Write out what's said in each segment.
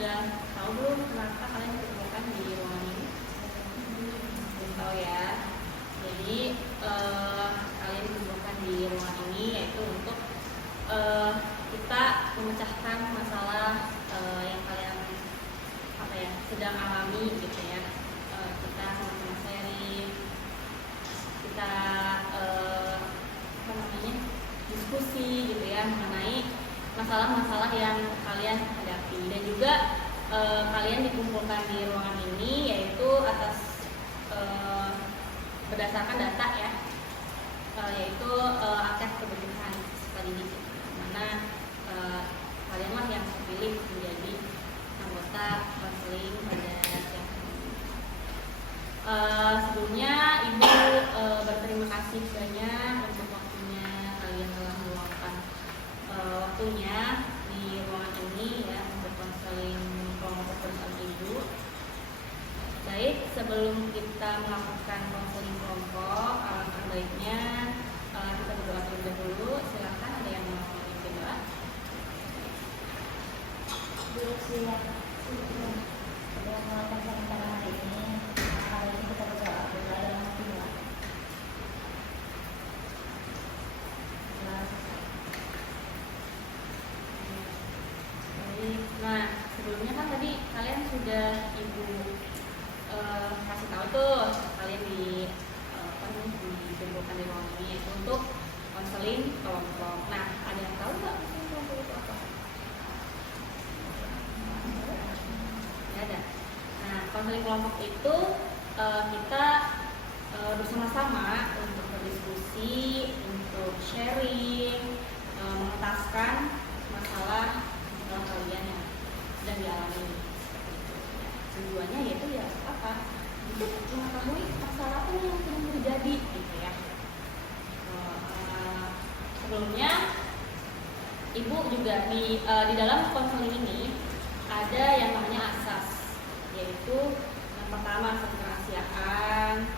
sudah tahu belum kenapa kalian dikumpulkan di ruangan ini? Belum tahu ya. Jadi kalian dikumpulkan di ruangan ini yaitu untuk kita memecahkan masalah yang kalian sedang alami gitu ya. Kita sama-sama sharing, kita diskusi gitu ya mengenai masalah-masalah yang kalian hadapi, dan juga kalian dikumpulkan di ruangan ini yaitu atas berdasarkan data ya, yaitu angket kebutuhan siswa didik, mana kalianlah yang terpilih menjadi anggota konseling pada siang hari ini. Sebelumnya Ibu berterima kasih banyak untuk waktunya kalian telah meluangkan waktunya di ruangan ini ya untuk konseling kelompok bersama Ibu. Baik, sebelum kita melakukan konseling kelompok, alangkah baiknya kita berdoa terlebih dahulu. Silakan, ada yang mau memimpin doa? Ada yang melakukan konseling pada hari ini. Hari ini kita berdoa dalam doa. Nah, sebelumnya kan tadi kalian sudah Ibu kasih tahu tuh kalian dikumpulkan di ruangan ini yaitu untuk konseling kelompok. Nah, ada yang tahu nggak konseling kelompok itu apa? Nggak ada. Nah, konseling kelompok itu kita bersama-sama untuk berdiskusi, untuk sharing, mengentaskan masalah kalian yang sedang dialami. Tujuannya yaitu ya apa? Untuk mengetahui masalah apa yang sedang terjadi gitu ya. Sebelumnya Ibu juga di dalam konseling ini ada yang namanya asas, yaitu yang pertama asas kerahasiaan,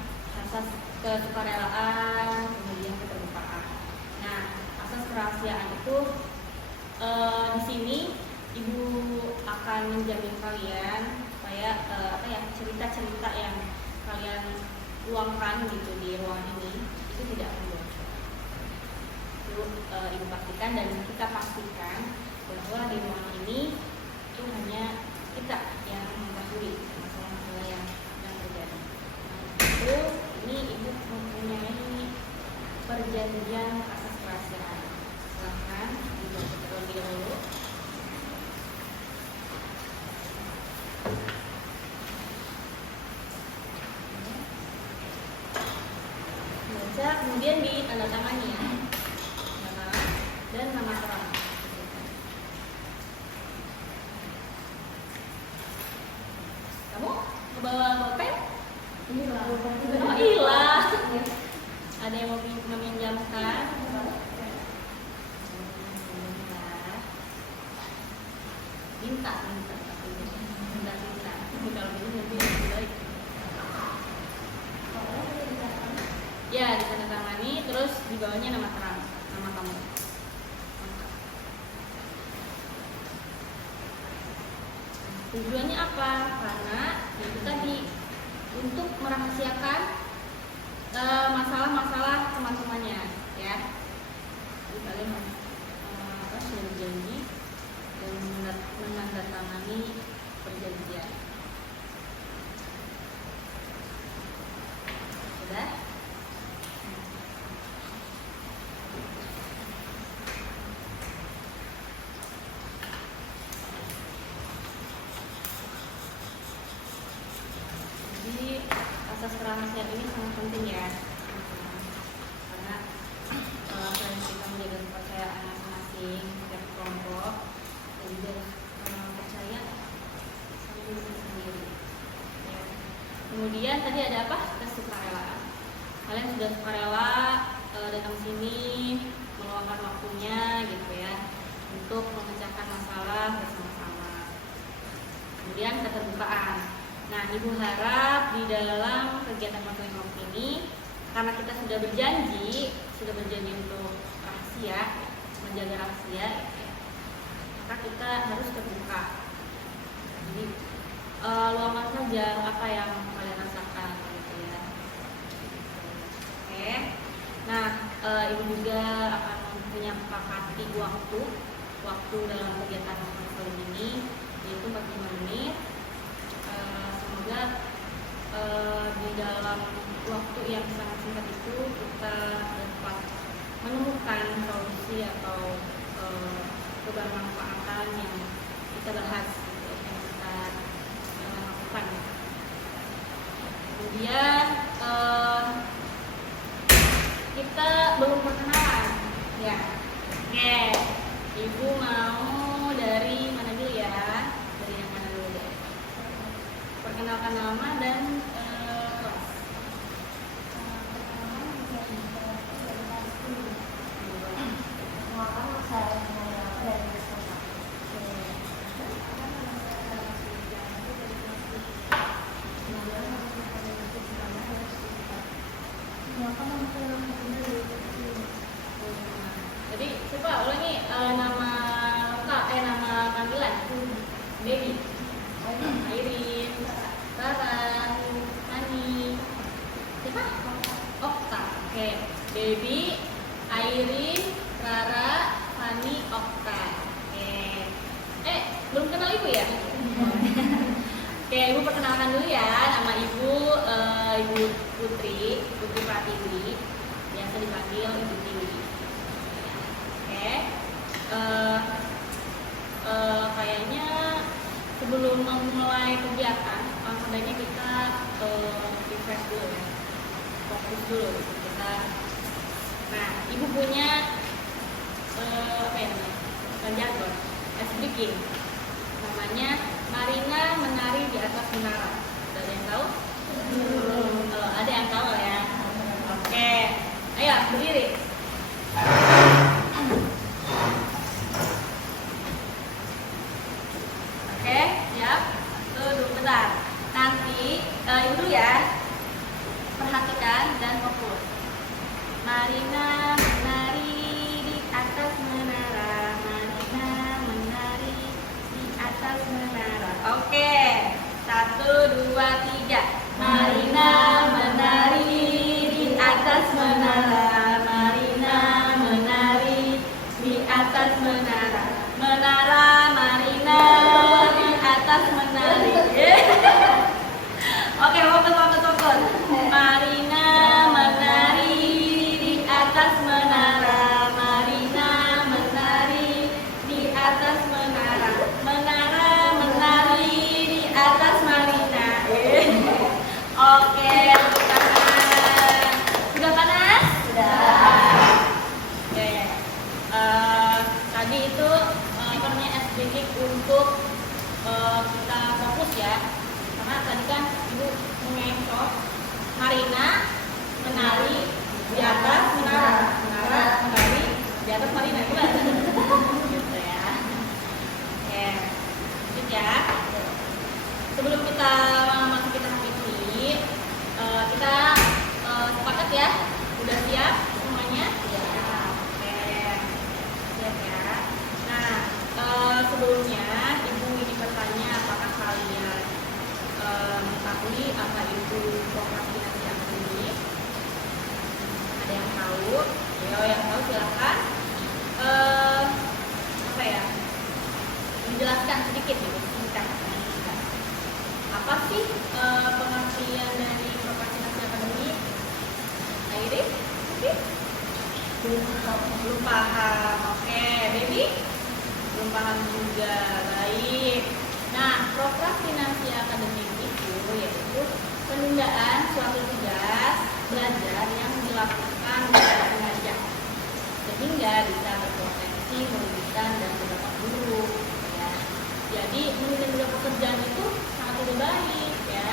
asas kesukarelaan, kemudian keterbukaan. Nah, asas kerahasiaan itu di sini Ibu akan menjamin kalian supaya cerita-cerita yang kalian luangkan gitu di ruangan ini itu tidak akan bocor. Itu Ibu pastikan, dan kita pastikan bahwa di ruangan ini itu hanya kita yang mengetahui masalah-masalah yang terjadi. Itu ini Ibu mempunyai perjanjian asas kerahasiaan. Silahkan Ibu terlebih dahulu. Baca, kemudian ditandatangani ya, nama dan nama terang. Kamu bawa pulpen? Oh hilang. Ada yang mau meminjamkan? Minta. Kalau gitu nanti lebih baik. Ya, ditandatangani, terus di bawahnya nama terang, nama kamu. Tujuannya apa? Karena itu tadi untuk merahasiakan masalah-masalah teman-temannya, ya. Jadi kalian sudah berjanji dan menandatangani perjanjian. Sudah? Jadi asas kerahasiaan ini sangat penting ya, karena selain kita menjaga kepercayaan masing-masing setiap kelompok, dan juga percaya sama diri sendiri. Ya. Kemudian tadi ada apa? Kesukarelaan. Kalian sudah sukarela datang sini, meluangkan waktunya gitu ya, untuk memecahkan masalah bersama-sama. Kemudian keterbukaan. Nah, Ibu harap di dalam kegiatan konseling kelompok ini, karena kita sudah berjanji untuk rahasia, menjaga rahasia, maka kita harus terbuka. Jadi luangkan saja apa yang kalian rasakan gitu ya. Oke. Nah, ibu juga akan menyepakati waktu dalam kegiatan konseling ini yaitu 45 menit. Semoga di dalam waktu yang sangat singkat itu kita dapat menemukan solusi atau kebermanfaatan yang kita bahas gitu, yang kita lakukan. Kemudian kita belum perkenalan ya. Oke, ibu mau dari mana dulu ya? Dari yang mana dulu deh? Perkenalkan nama dan kelas. Jadi coba ulangi nama panggilan. Baby, Airin, Rara, Ani, siapa? Okta. Oke, Baby, Airin, Rara, Fani, Okta. Oke. Belum kenal ibu ya? Oke, ibu perkenalkan dulu ya. Nama ibu Ibu Putri Pratiwi. Biasa dipanggil Ibu Tiwi. Oke. Kayaknya sebelum memulai kegiatan, sebaiknya kita refresh dulu ya, fokus dulu kita. Nah, ibu punya apa ya namanya? Jargon, speaking. Namanya Marina menari di atas menara. Ada yang tahu? Ada yang tahu ya. Oke, ayo berdiri. Oke, siap. Tunggu bentar. Nanti ibu dulu ya. Perhatikan dan fokus. Marina menari di atas menara. Marina menari di atas menara. Oke. 1, 2, 3. Marina menari di atas menara. Marina menari di atas menara. Menara Marina di atas menari. Oke, fokus. Marina menari di atas menara. Marina menari di atas menara. Menara menari di atas Marina. Oke, tepuk tangan. Sudah panas? Sudah. Ya. Tadi itu namanya SDG untuk kita fokus ya. Karena tadi kan ibu mengenco Marina menari di atas menara. Menara menari di atas Marina. Gitu ya. Oke, lanjut ya. Sebelum kita masuk ke tahap ini, kita sepakat ya. Udah siap semuanya? Ya. Oke, siap ya. Nah, sebelumnya ibu ini bertanya apakah kalian mengetahui apa itu prokrastinasi akademik? Ada yang tahu? Ayo yang tahu silakan. Apa ya? Menjelaskan sedikit gitu, singkat. Apa sih pengertian dari prokrastinasi akademik? Airin? Belum paham. Oke, Baby? Belum paham juga. Baik. Nah, prokrastinasi akademik itu yaitu penundaan suatu tugas belajar yang dilakukan secara sengaja sehingga bisa berpotensi merugikan dan berdampak buruk ya. Jadi menunda pekerjaan itu sangat tidak baik ya,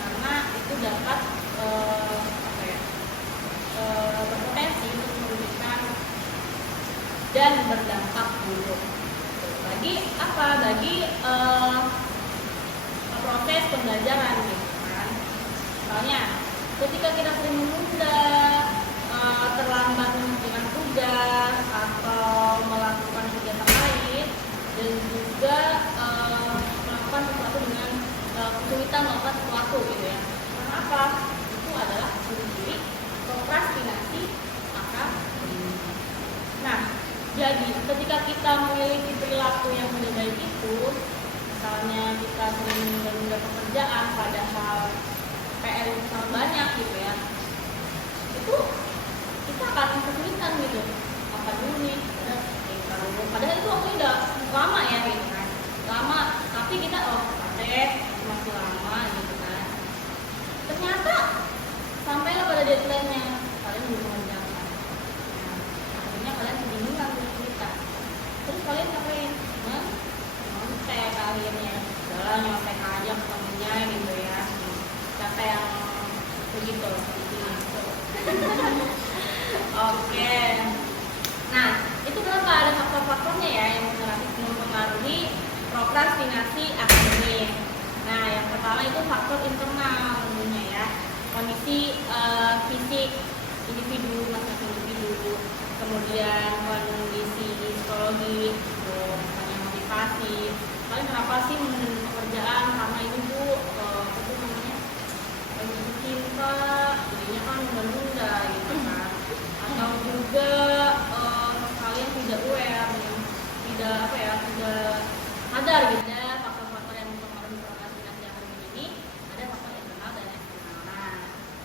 karena itu dapat berpotensi untuk merugikan dan berdampak buruk bagi apa? Bagi proses pembelajaran gitu kan. Misalnya ketika kita sering menunda, terlambat mengerjakan tugas atau melakukan kegiatan lain dan juga melakukan sesuatu apa? Itu adalah ciri-ciri prokrastinasi akademik. Nah, jadi ketika kita memiliki perilaku yang tidak baik itu, misalnya kita sering menunda pekerjaan padahal PR itu sangat banyak gitu ya, itu kita akan kesulitan gitu. Apa dulu nih? Padahal itu waktu udah lama ya gitu kan, lama, tapi kita masih lama gitu kan. Ternyata sampailah pada deadline-nya, kalian belum mengerjakan. Nah, akhirnya kalian kebingungan cerita. Terus kalian ngapain? Nyontek akhirnya. Udah nyontek aja ketemunya gitu ya. Siapa yang begitu? Oke. Nah, itu kenapa ada faktor-faktornya ya yang mempengaruhi prokrastinasi akademik. Nah, yang pertama itu faktor internal tentunya ya. Kondisi fisik individu, masing-masing individu, kemudian kondisi psikologi, misalnya motivasi. Kalian kenapa sih menunda pekerjaan? Karena ini bu, apa tuh namanya, cinta, jadinya kan menunda gitu kan. Atau juga kalian tidak aware, tidak sadar gitu ya, faktor-faktor yang mempengaruhi prokrastinasi akademik ini. Ada faktor internal dan eksternal. Nah,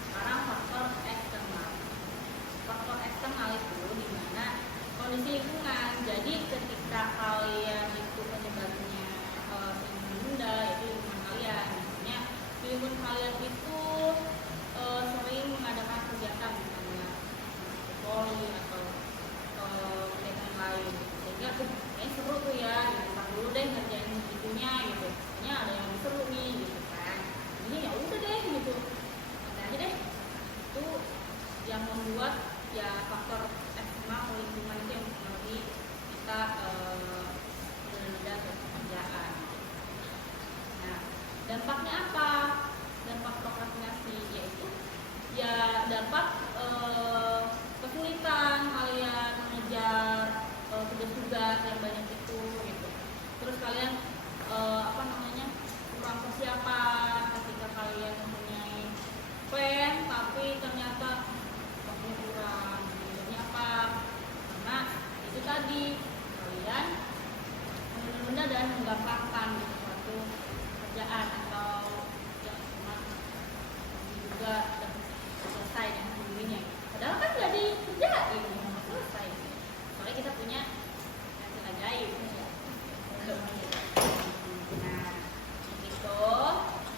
sekarang faktor eksternal. Faktor eksternal itu dimana kondisi lingkungan. Jadi ketika kalian itu penyebabnya sering menunda, itu lingkungan kalian. Misalnya lingkungan kalian itu sering mengadakan kegiatan misalnya poli atau kegiatan lain, sehingga kayaknya seru tuh ya, ntar dulu deh ngerjain segitunya gitu, kayaknya ada yang seru nih gitu kan, ini ya udah deh gitu, nanti aja deh. Itu yang membuat ya faktor eksternal lingkungan itu yang mempengaruhi kita menunda pekerjaan. Nah, dampaknya apa? Dampak prokrastinasi yaitu ya dapat kesulitan kalian mengejar tugas-tugas yang banyak itu gitu. Terus kalian kurang persiapan ketika kalian mempunyai plan tapi ternyata waktunya kurang. Jadinya apa? Karena itu tadi kalian menunda dan menggampangkan suatu pekerjaan atau yang cuma juga selesai dengan sendirinya. Padahal kan nggak dikerjain, nggak selesai. Soalnya kita punya hasil ajaib. Nah, gitu.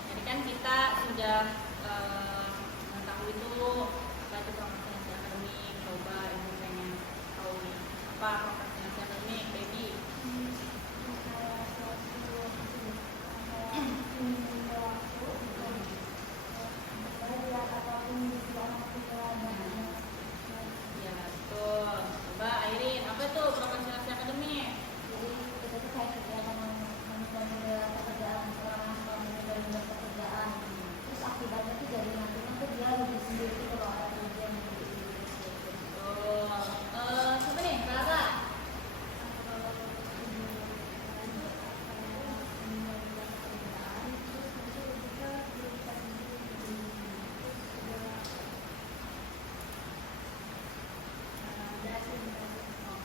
Jadi kan kita sudah mengetahui itu apa itu prokrastinasi akademik. Coba ibu pengen tahu nih apa prokrastinasi akademik, baby. Ya betul. Coba Airin, apa itu prokrastinasi akademik? Jadi kita tuh kayak kegiatan menunda pekerjaan, orang menunda pekerjaan. Terus akibatnya tuh jadi nantinya tuh dia lebih sendiri kalau ada kerjaan yang lebih sendiri. Betul. Siapa nih? Clara.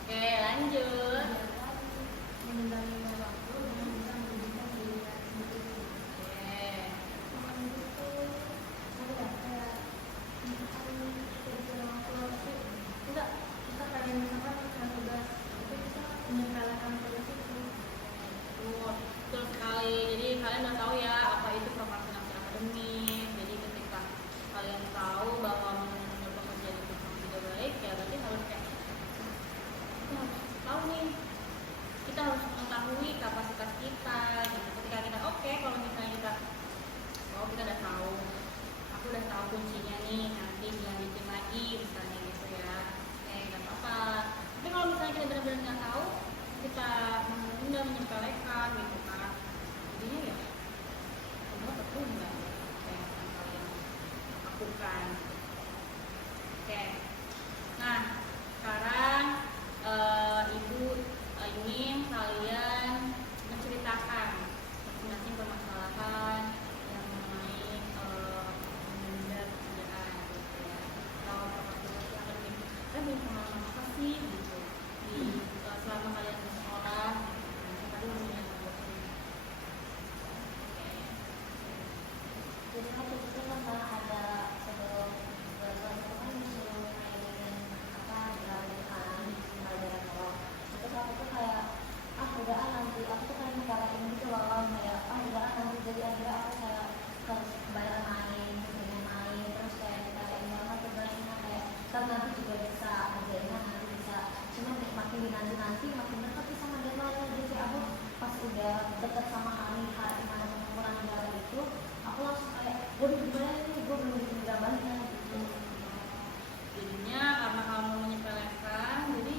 Oke, lanjut. Betul sekali. Jadi kalian udah tahu ya apa itu prokrastinasi akademik. Jadi ketika kalian tahu bahwa menunda pekerjaan itu tidak baik, ya berarti harus kita harus tahu nih. Kita harus mengetahui kapasitas kita. Gitu. Ketika kita kalau misalnya kita udah tahu, aku udah tahu kuncinya nih, nanti dilanjutin lagi misalnya gitu ya. Nggak apa-apa. Tapi kalau misalnya kita benar-benar nggak tahu, kita menunda, menyepelekan gitu kan, jadinya ya semua tertunda yang akan kalian lakukan. Oke, nah sekarang ibu ingin kalian menceritakan masing-masing permasalahan yang mengenai makin dinanti makin dekat sih sama deadline. Jadi aku pas udah dekat sama hari mana pengumpulan negara itu, aku langsung kayak waduh gimana nih, gue belum bikin gambarnya gitu. Jadinya karena kamu menyepelekan, jadi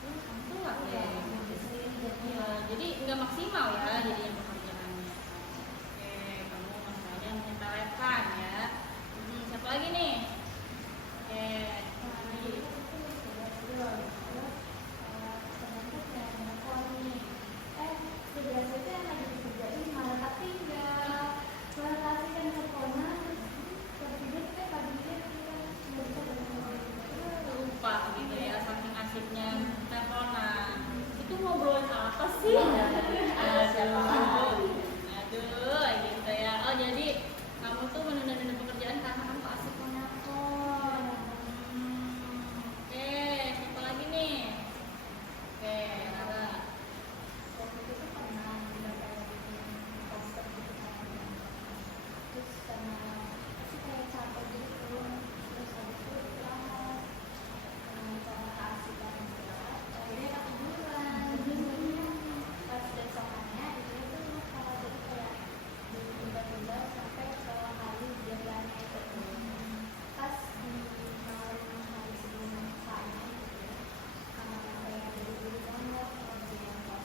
kamu tuh lah Ya, ya. sendiri Iya, jadinya. jadi nggak maksimal ya jadinya pekerjaannya. Oke, kamu masalahnya menyepelekan ya. Siapa lagi nih? Oke, lagi. Lupa gitu ya, saking asiknya teleponan. Itu ngobrolin apa sih? Aduh, gitu ya. Oh, jadi kamu tuh menunda-nunda pekerjaan karena kamu asik menelpon. Oke, siapa lagi nih? Oke, Rara.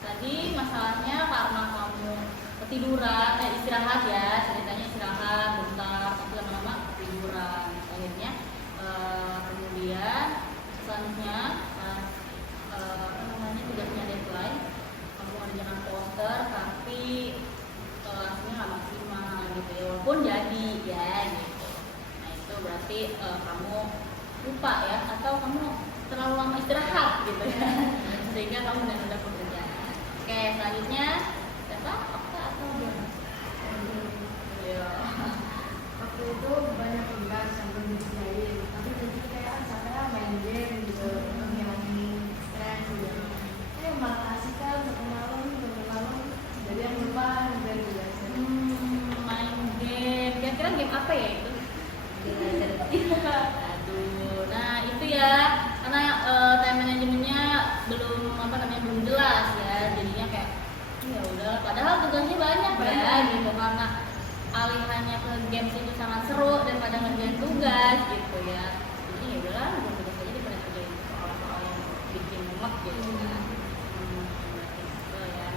Tadi masalahnya karena kamu ketiduran, istirahat ya, ceritanya istirahat bentar, tapi lama-lama ketiduran. Akhirnya kemudian selanjutnya pas tugasnya deadline, kamu ngerjakan poster tapi hasilnya nggak maksimal gitu ya, walaupun jadi ya gitu. Nah itu berarti kamu lupa ya, atau kamu terlalu lama istirahat gitu ya, sehingga kamu nunda pekerjaan. Oke, selanjutnya siapa? Okta atau Diana? Iya. Waktu itu banyak tugas yang belum dikerjain, tapi jadi kayak saya main game gitu untuk ngilangin stres gitu. Malah asik kan bermalam, jadi yang lupa dari tugasnya. Main game. Kira-kira game apa ya itu? Aduh, nah itu ya, karena time manajemennya belum jelas ya, jadinya kayak ya udah. Padahal tugasnya banyak ya gitu, karena alihannya ke games itu sangat seru daripada ngerjain tugas gitu ya. Jadi ya udahlah, tugas aja daripada kerjain soal-soal yang bikin mumet gitu kan. Gitu ya.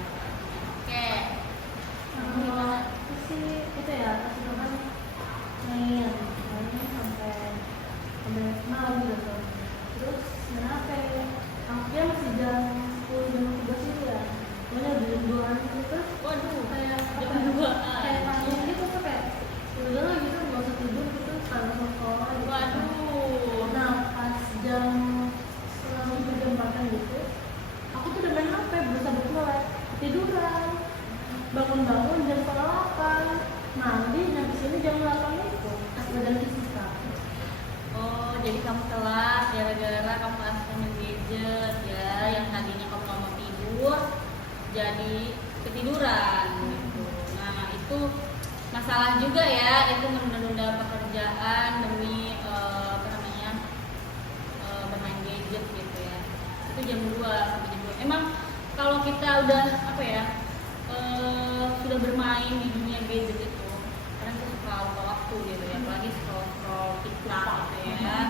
Oke. Gimana? Terus sih itu ya, pas itu kan main sampai malam gitu. Terus kenapa ya? Akhirnya masih jam 10 jam 11 itu ya. Pokoknya jam 2-an gitu. Waduh, Kayak jam apa? 2-an. Kayak panik gitu tuh, kayak udah lah gitu nggak usah tidur gitu, karena mau sekolah gitu. Waduh. Nah pas jam setengah 7 jam 4 gitu, aku tuh udah main HP, berusaha melek, tiduran, bangun jam setengah 8, mandi, nyampe sini jam 8 itu, pas badan fisika. Oh, jadi kamu telat gara-gara kamu asal main gadget ya, yang tadinya kamu nggak mau tidur jadi ketiduran gitu. Nah itu masalah juga ya, itu menunda-nunda pekerjaan demi bermain gadget gitu ya. Itu jam 2 sampai jam 2. Emang kalau kita udah sudah bermain di dunia gadget itu, kadang kita suka lupa waktu gitu ya, apalagi scroll TikTok gitu ya,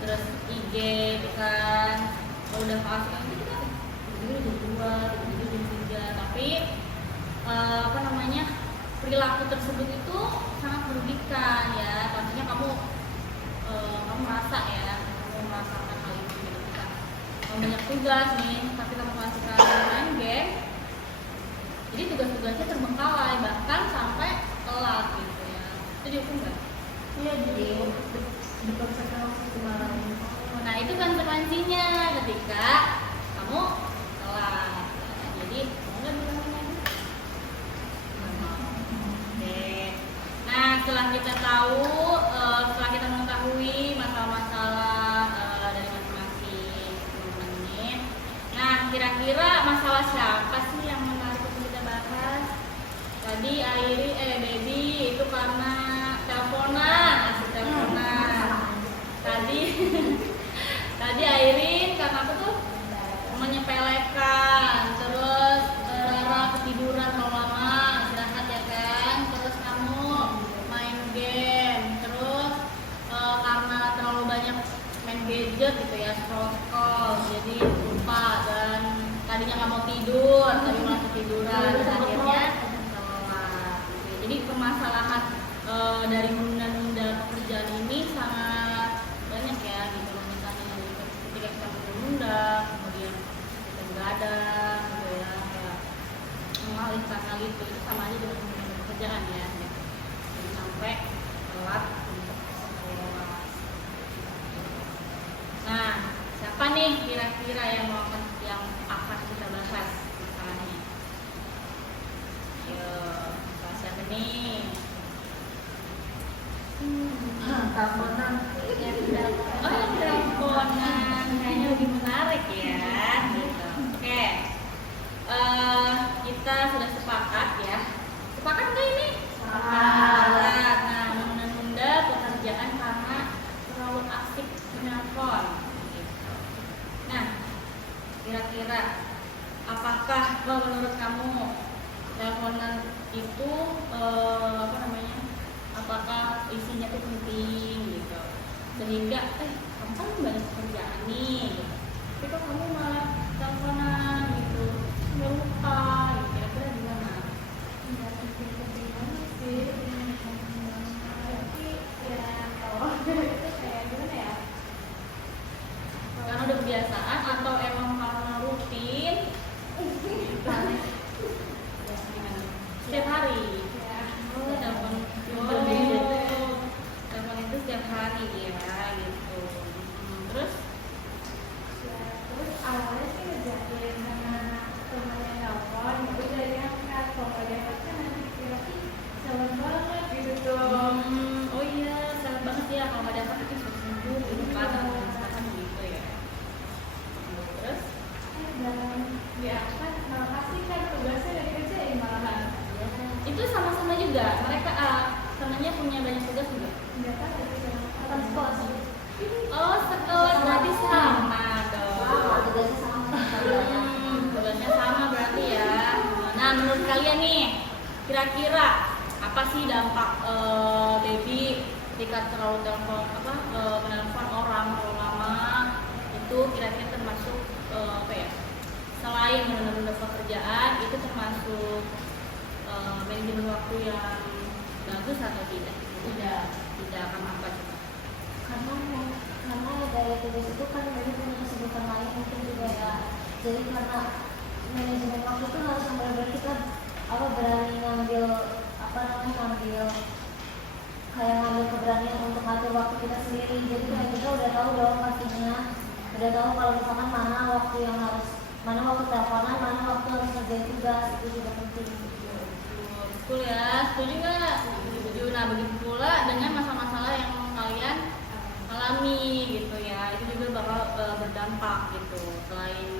terus IG gitu kan. Kalau udah keasikan gitu kan tidur jam 2, tidur jam 3, tapi perilaku tersebut itu sangat merugikan ya. Pastinya kamu merasa ya, kamu merasakan hal itu gitu kan. Kamu banyak tugas nih, tapi kamu kasihkan main game, jadi tugas-tugasnya terbengkalai, bahkan sampai telat gitu ya. Itu dihukum nggak? Iya, jadi dipercepat waktu kemarin. Nah itu konsekuensinya ketika kamu telat. Jadi mau nggak diulangi lagi? Oke. Nah setelah kita tahu, setelah kita mengetahui masalah-masalah dari masing-masing teman-teman ini, nah kira-kira masalah siapa sih yang menarik untuk kita bahas? Tadi Baby itu karena teleponan, asik teleponan. Tadi Airin karena apa tuh? melakukan hal itu sama aja dengan menunda pekerjaan ya. Jadi sampai telat untuk sekolah. Nah, siapa nih kira-kira yang akan kita bahas masalahnya? Yo, bahas siapa nih? Teleponan. Oh, yang teleponan kayaknya lebih menarik ya. Gitu. Oke. Kita sudah sepakat ya. Sepakat nggak ini? Sepakat. Nah, menunda pekerjaan karena terlalu asik menelpon. Gitu. Nah, kira-kira apakah menurut kamu teleponan itu apa namanya? Apakah isinya tuh penting gitu? Sehingga kamu kan banyak pekerjaan nih, gitu. Tapi kok kamu malah teleponan gitu, nggak lupa gitu. Kira-kira gimana? Nggak penting-penting banget sih. Tapi ya kalau itu kayak gimana ya? Karena udah kebiasaan atau emang karena rutin? Gimana? Setiap hari. Ya, Telepon berbeda. telepon itu setiap hari ya gitu. Terus Ya, terus awalnya sih ngerjain karena temennya nelfon, ya udah diangkat. Kalau nggak diangkat kan nanti kira salah banget gitu tuh. oh iya, sangat banget ya kalau ada apa itu sembuh gitu kan, misalkan gitu ya. Terus Dan diangkat malah kasih kan tugasnya udah dikerjain malahan. itu sama-sama juga mereka temennya punya banyak tugas juga. Nggak tahu itu yang Kan sekolah sih. Oh, sekelas berarti sama dong. Tugasnya sama. Tugasnya sama berarti ya. Nah, menurut kalian nih, kira-kira apa sih dampak baby ketika terlalu menelpon orang terlalu lama itu kira-kira termasuk apa ya? Selain menunda pekerjaan, itu termasuk manajemen waktu yang bagus atau tidak? Tidak akan apa coba? Karena dari tugas itu kan mereka punya kesibukan lain mungkin juga ya. Jadi karena manajemen waktu itu harus benar-benar kita berani ngambil ngambil keberanian untuk ngatur waktu kita sendiri. Jadi kayak kita udah tahu dong pastinya, udah tahu kalau misalkan mana waktu teleponan, mana waktu harus ngerjain tugas, itu juga penting. Betul ya, setuju nggak? Setuju. Nah, begitu pula dengan masalah-masalah yang kalian alami gitu ya, itu juga bakal berdampak gitu. Selain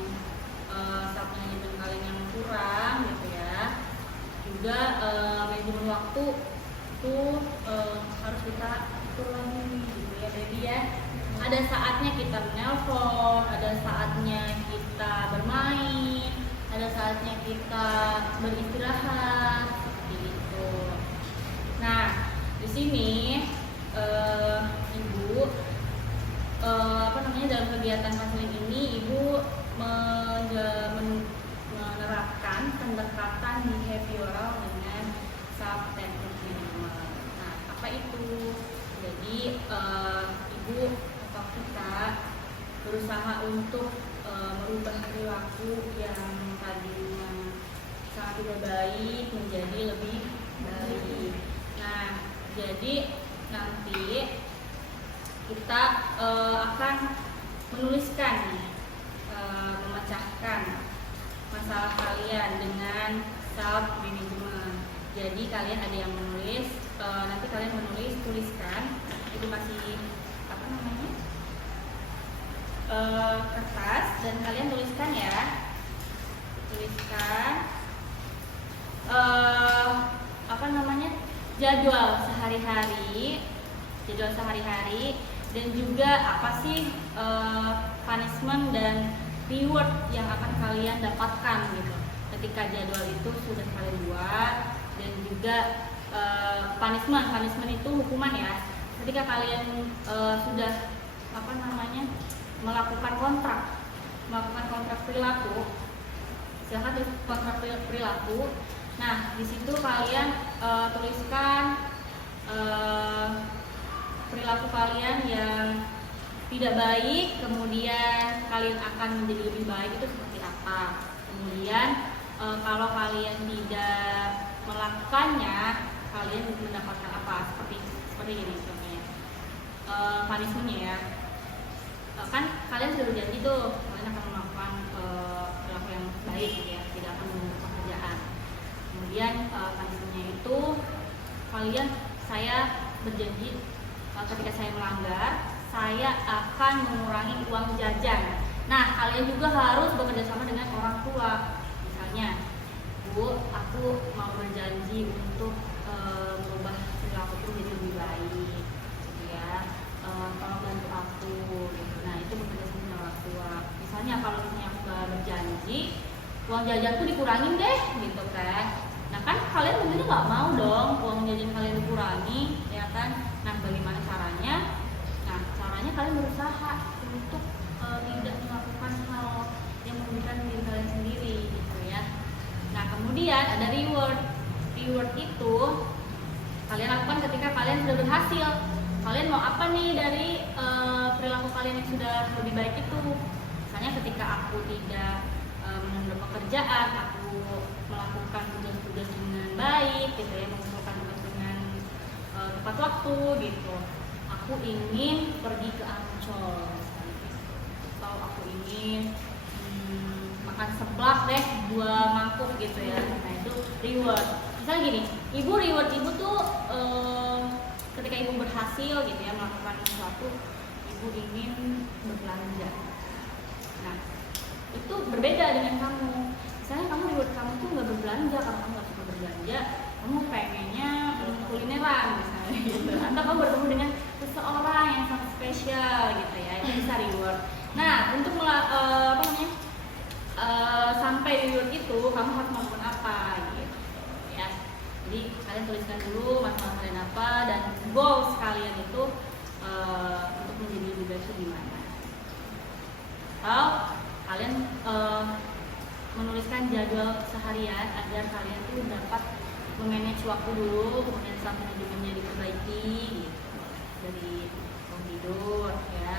self manajemen kalian yang kurang gitu ya, juga manajemen waktu itu harus kita atur lagi gitu ya, jadi ya. Ada saatnya kita menelpon, ada saatnya kita bermain, ada saatnya kita beristirahat seperti itu. Nah, di sini Ibu dalam kegiatan konseling ini Ibu menerapkan pendekatan behavioral dengan self-centered management. Nah, apa itu? Jadi Ibu atau kita berusaha untuk merubah perilaku yang tadinya sangat tidak baik menjadi lebih baik. Nah, jadi nanti kita akan menuliskan, memecahkan masalah kalian dengan self management. Jadi kalian ada yang menulis, nanti kalian tuliskan itu masih kertas dan kalian tuliskan ya, jadwal sehari-hari dan juga apa sih punishment dan reward yang akan kalian dapatkan gitu ketika jadwal itu sudah kalian buat, dan juga punishment itu hukuman ya, ketika kalian sudah melakukan kontrak perilaku, silahkan tulis kontrak perilaku. Nah, di situ kalian tuliskan perilaku kalian yang tidak baik, kemudian kalian akan menjadi lebih baik itu seperti apa. Kemudian kalau kalian tidak melakukannya, kalian mendapatkan apa? Seperti ini contohnya. Punishment-nya ya. Kan kalian sudah berjanji tuh kalian akan melakukan perilaku yang baik gitu ya, tidak akan menunggu pekerjaan. Kemudian punishment-nya itu saya berjanji ketika saya melanggar, saya akan mengurangi uang jajan. Nah, kalian juga harus bekerja sama dengan orang tua. Misalnya, Bu, aku mau berjanji untuk merubah perilaku jadi lebih baik, gitu ya. Tolong bantu aku, gitu. Nah, itu bekerja sama dengan orang tua. Misalnya kalau misalnya aku gak berjanji, uang jajanku dikurangin deh, gitu kan. Nah, kan kalian tentunya nggak mau dong uang jajan kalian dikurangi, ya kan? Nah, bagaimana caranya? Nah, caranya kalian berusaha untuk tidak melakukan hal yang merugikan diri kalian sendiri, gitu ya. Nah, kemudian ada reward. Reward itu kalian lakukan ketika kalian sudah berhasil. Kalian mau apa nih dari perilaku kalian yang sudah lebih baik itu? Misalnya ketika aku tidak menunda pekerjaan, aku melakukan tugas-tugas dengan baik, gitu ya, mengumpulkan tugas dengan tepat waktu, gitu. Aku ingin pergi ke Ancol, atau aku ingin makan seblak deh 2 mangkuk gitu ya. Nah, itu reward. Misalnya gini, reward ibu tuh ketika ibu berhasil gitu ya melakukan sesuatu, ibu ingin berbelanja. Nah, itu berbeda dengan kamu. Misalnya kamu reward kamu tuh nggak berbelanja karena kamu nggak suka berbelanja, kamu pengennya kulineran misalnya gitu. Atau kamu bertemu dengan seseorang yang sangat spesial gitu ya, itu bisa reward. Nah, untuk sampai reward itu kamu harus melakukan apa gitu ya. Jadi kalian tuliskan dulu masalah kalian apa dan goals kalian itu untuk menjadi lebih baik itu gimana. Atau kalian menuliskan jadwal seharian agar kalian tuh dapat memanage waktu dulu, kemudian self manajemennya diperbaiki gitu. Dari bangun tidur ya,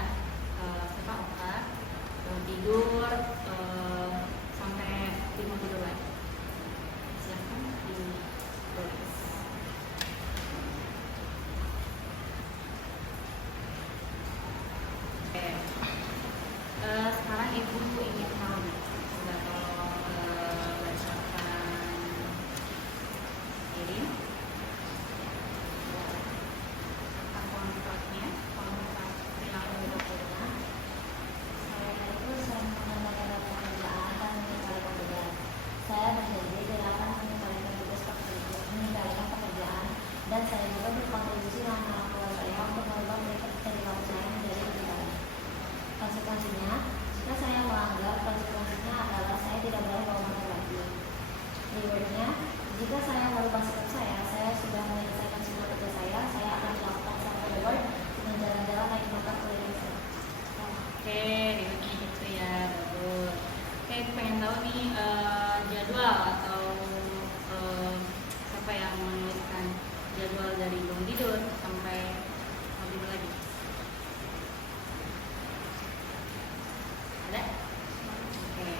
bangun tidur sampai mau tidur lagi. Silahkan ditulis. Oke. Sekarang ibu ingin tahu nih, coba tolong bacakan kirim kontraknya, kontrak perilaku dokternya. Saya berjanji tidak akan meninggalkan tugas pekerjaan dan saya juga berkontribusi dengan orang tua saya untuk merubah perilaku saya menjadi lebih baik. Konsekuensinya, jika saya melanggar, konsekuensinya adalah saya tidak boleh bawa motor lagi. Rewardnya, jika saya merubah sikap saya sudah menyelesaikan semua tugas saya akan melakukan self reward dengan jalan-jalan naik motor keliling saya. Oke, rewardnya gitu ya, bagus. Oke, aku pengen tahu nih jadwal atau siapa yang menuliskan jadwal dari bangun tidur sampai mau tidur lagi? Ada? Oke.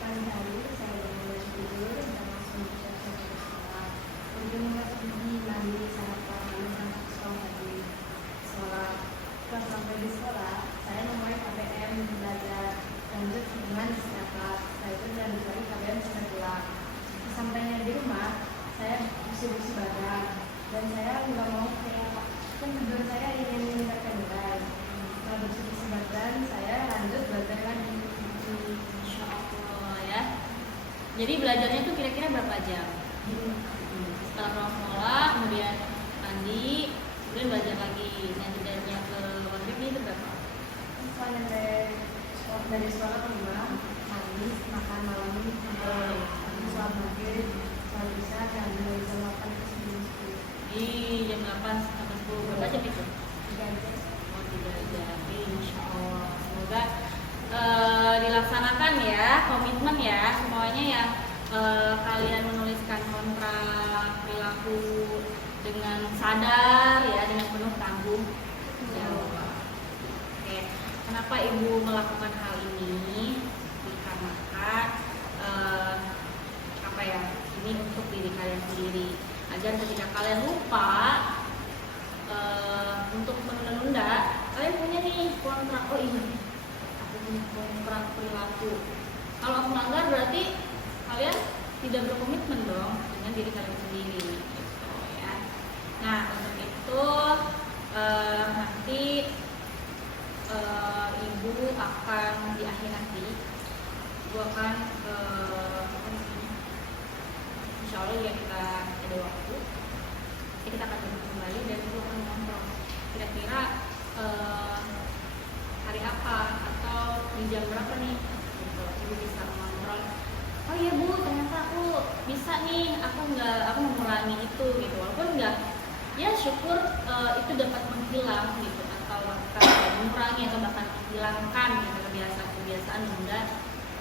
Pagi hari saya bangun tidur dan langsung bersiap-siap ke sekolah. Kemudian masuk gigi, mandi, sarapan, lalu sampai ke sekolah lagi. Setelah sampai di sekolah, saya memulai KBM belajar lanjut dengan istirahat. Setelah itu dan sore kalian sudah pulang. Sampainya di rumah, saya bersih-bersih badan dan saya nggak mau kayak kan tujuan saya ingin meningkatkan beban. Setelah bersih-bersih badan, saya lanjut belajar lagi. Insya Allah ya. Jadi belajarnya tuh kira-kira berapa jam? Setelah pulang sekolah, kemudian mandi, kemudian belajar lagi. Nah, jedanya ke maghrib itu berapa? Soalnya dari sekolah ke rumah, mandi, makan malam, sholat maghrib, sholat isya, dan dari jam 8 ke 10. Di jam 8 sampai 10 berapa jam itu? 3 jam. Oh, 3 jam. Insya Allah. Semoga dilaksanakan ya, komitmen ya semuanya yang kalian menuliskan kontrak perilaku dengan sadar ya, dengan penuh tanggung jawab. Oke, kenapa ibu melakukan hal ini? Dikarenakan maka apa ya, ini untuk diri kalian sendiri agar ketika kalian lupa untuk menunda, kalian punya nih kontrak, oh iya aku punya kontrak perilaku. Kalau aku melanggar berarti kalian tidak berkomitmen dong dengan diri kalian sendiri gitu ya. Nah untuk itu nanti ibu akan di akhir nanti ibu akan insya Allah ya kita ada waktu, jadi kita akan duduk kembali dan ibu akan ngontrol kira-kira hari apa atau di jam berapa nih gitu. Ibu bisa mengontrol, oh iya bu ternyata aku bisa nih, aku mengurangi itu gitu, walaupun enggak ya syukur itu dapat menghilang gitu, atau bahkan mengurangi atau bahkan menghilangkan gitu kebiasaan menunda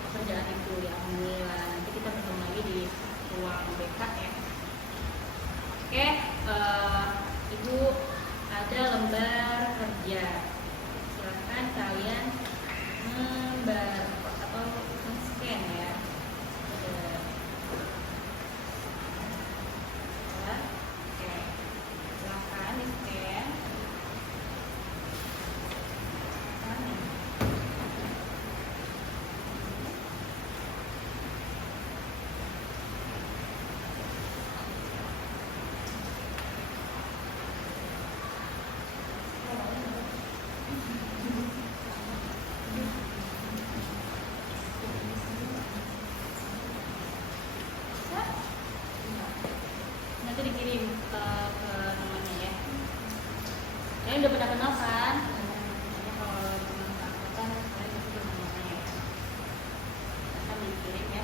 pekerjaan itu ya. Alhamdulillah nanti kita bertemu lagi di ruang BK ya. Oke, ibu ada lembar kerja, silakan kalian membarcode atau men-scan ya. Oke, silakan di-scan. Nanti dikirim ke nomornya ya. Kalian udah pada kenal kan? Kalau teman angkatan kalian pasti udah nomornya ya. Akan dikirim ya.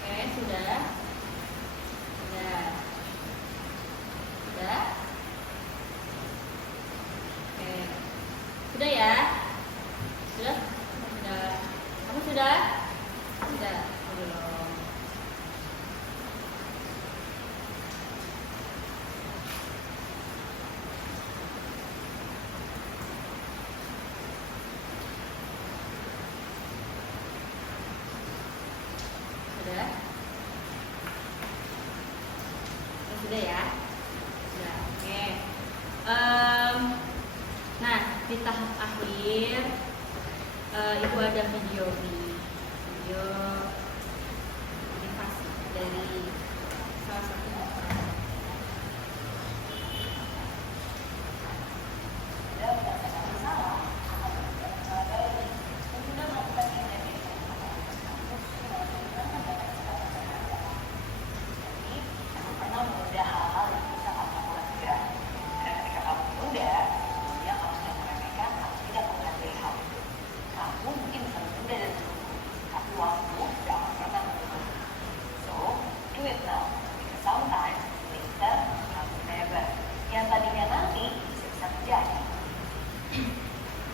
Oke, sudah. Oke. Sudah ya? Sudah? Sudah. Kamu sudah? Sudah. Belum. Sudah? Sudah ya? Sudah, oke. Nah, di tahap akhir ibu ada video motivasi dari salah satu dokter.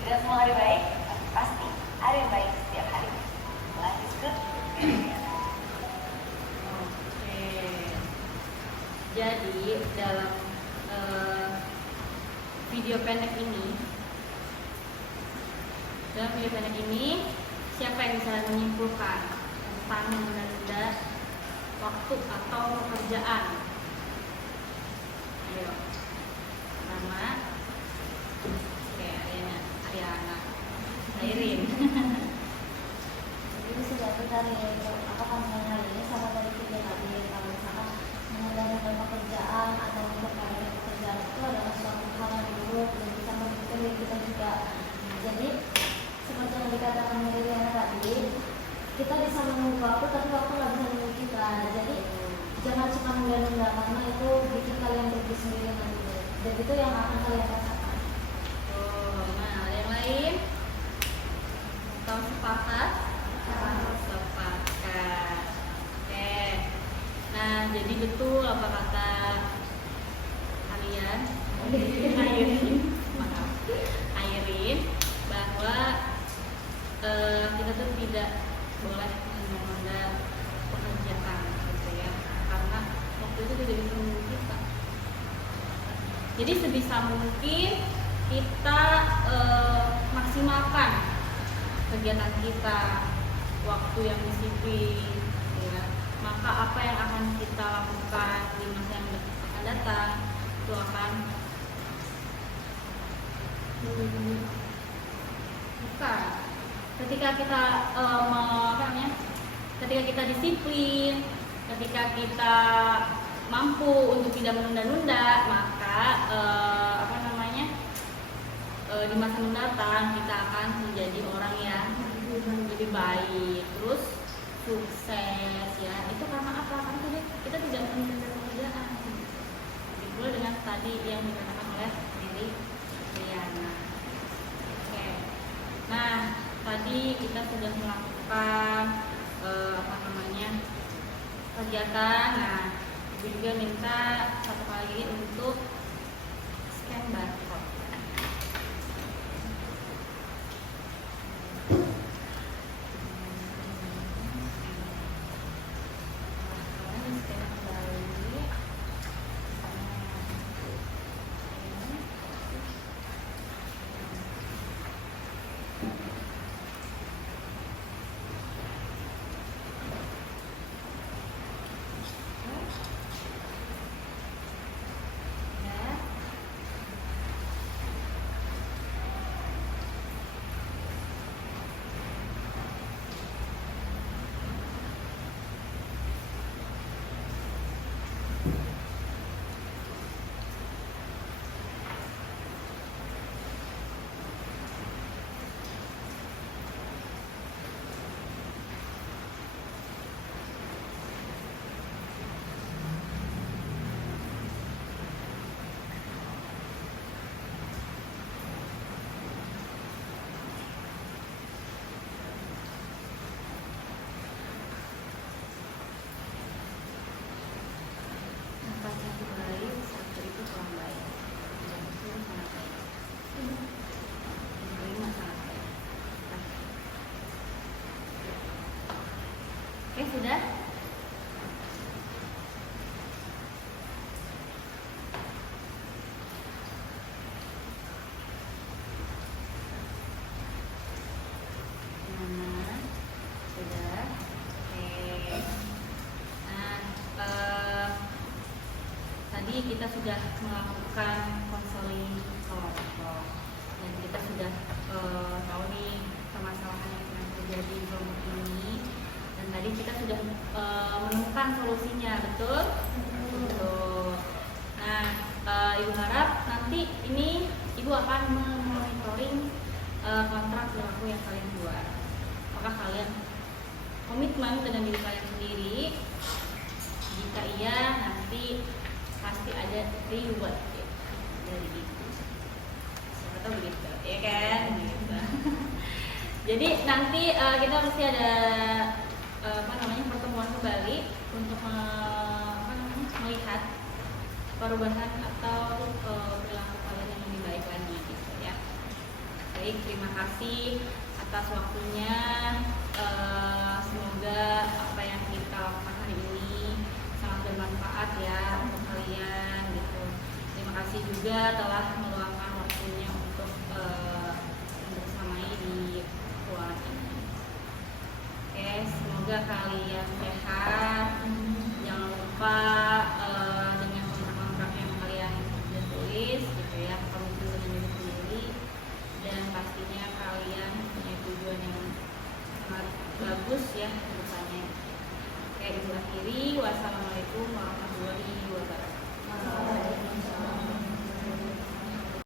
Tidak semua hari baik, tapi pasti ada yang baik setiap hari. Life is good. Oke. Jadi dalam video pendek ini, siapa yang bisa menyimpulkan tentang menunda waktu atau pekerjaan? Ayo. Nama. Oke, Ariana. Airin. Jadi bisa diambil dari apa kandungan hari ini sama dari video tadi. Kalau misalkan mengendalikan pekerjaan atau memperbaiki pekerjaan itu adalah suatu hal yang buruk dan bisa merugikan diri kita juga. Jadi seperti yang dikatakan Miriana tadi, kita Dan itu yang akan kalian rasakan. Oh, nah ada yang lain? Atau sepakat? Sepakat. Oke. Nah, jadi betul apa kata kalian? Airin, maaf. Airin, bahwa kita tuh tidak boleh menunda pekerjaan gitu ya, karena waktu itu tidak bisa menunggu kita. Jadi sebisa mungkin kita maksimalkan kegiatan kita, waktu yang disiplin, ya. Maka apa yang akan kita lakukan di masa yang akan datang itu akan bukan. Ketika kita ketika kita disiplin, ketika kita mampu untuk tidak menunda-nunda, maka di masa mendatang kita akan menjadi orang yang lebih baik, terus sukses ya. Itu karena apa? Karena kita tidak menunda pekerjaan. Begitu dengan tadi yang dikatakan oleh Mary Riana. Oke. Nah, tadi kita sudah melakukan kegiatan. Nah, Ibu juga minta satu kali untuk scan barcode. Oke, sudah? Sudah. Oke. Nah, tadi kita sudah melakukan konseling kelompok dan kita sudah tahu nih permasalahan yang pernah terjadi di kelompok ini. Dan tadi kita sudah menemukan solusinya, betul? Betul. Nah, Ibu harap nanti ini Ibu akan memonitoring kontrak perilaku yang kalian buat. Apakah kalian komitmen dengan diri kalian sendiri? Jika iya, nanti pasti ada reward ya, dari itu. Siapa tahu begitu, ya kan? Gitu. Jadi nanti kita mesti ada pertemuan kembali untuk melihat perubahan atau perilaku kalian yang lebih baik lagi gitu ya. Baik, terima kasih atas waktunya. Semoga apa yang kita lakukan hari ini sangat bermanfaat ya untuk kalian gitu. Terima kasih juga telah meluangkan waktunya untuk bersamai di ruangan ini. Oke, semoga kalian sehat. Jangan lupa dengan kontrak-kontrak yang kalian sudah tulis gitu ya, komitmen dengan diri sendiri, dan pastinya kalian punya tujuan yang sangat bagus ya ke depannya. Oke, Ibu akhiri.